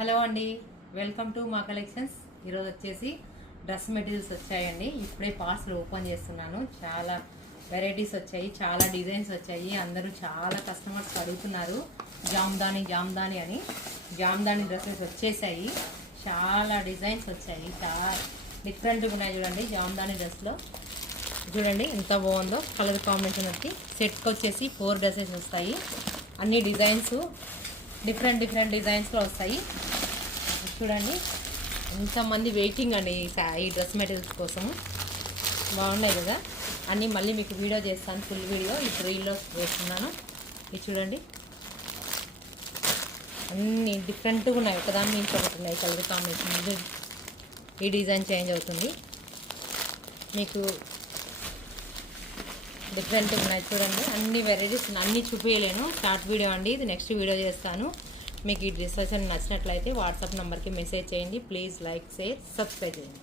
Hello అండి, welcome to మా collections. ఈరోజు వచ్చేసి డ్రెస్ మెటీరియల్స్ వచ్చాయండి. ఇప్పుడే పార్సల్ ఓపెన్ చేస్తున్నాను. చాలా వెరైటీస్ వచ్చాయి, చాలా డిజైన్స్ వచ్చాయి. అందరూ చాలా కస్టమర్స్ అడుగుతున్నారు జామ్దాని అని. జామ్దాని డ్రెస్సెస్ వచ్చేసాయి. చాలా డిజైన్స్ వచ్చాయి, చాలా డిఫరెంట్గా ఉన్నాయి. చూడండి జామ్దాని డ్రెస్లో చూడండి ఎంత బాగుందో. కలర్ కాంబినేషన్ వచ్చి సెట్కి వచ్చేసి 4 డ్రెస్సెస్ వస్తాయి. అన్ని డిజైన్స్ డిఫరెంట్ డిజైన్స్లో వస్తాయి. చూడండి ఎంతమంది వెయిటింగ్ అండి ఈ డ్రెస్ మెటీరియల్స్ కోసం. బాగున్నాయి కదా అన్నీ. మళ్ళీ మీకు వీడియో చేస్తాను, ఫుల్ వీడియో ఇప్పుడు రీల్లో వేస్తున్నాను. ఇది చూడండి అన్నీ డిఫరెంట్గా ఉన్నాయి, ఒకదాని నుంచి ఒకటి ఉన్నాయి. కలర్ కాంబినేషన్ ఈ డిజైన్ చేంజ్ అవుతుంది, మీకు డిఫరెంట్గా ఉన్నాయి. చూడండి అన్ని వెరైటీస్ అన్నీ చూపించలేను, షార్ట్ వీడియో అండి ఇది. నెక్స్ట్ వీడియో చేస్తాను. మీకు ఈ డ్రెస్సెస్ నచ్చినట్లయితే వాట్సాప్ నెంబర్కి మెసేజ్ చేయండి. ప్లీజ్ లైక్, షేర్, సబ్స్క్రైబ్ చేయండి.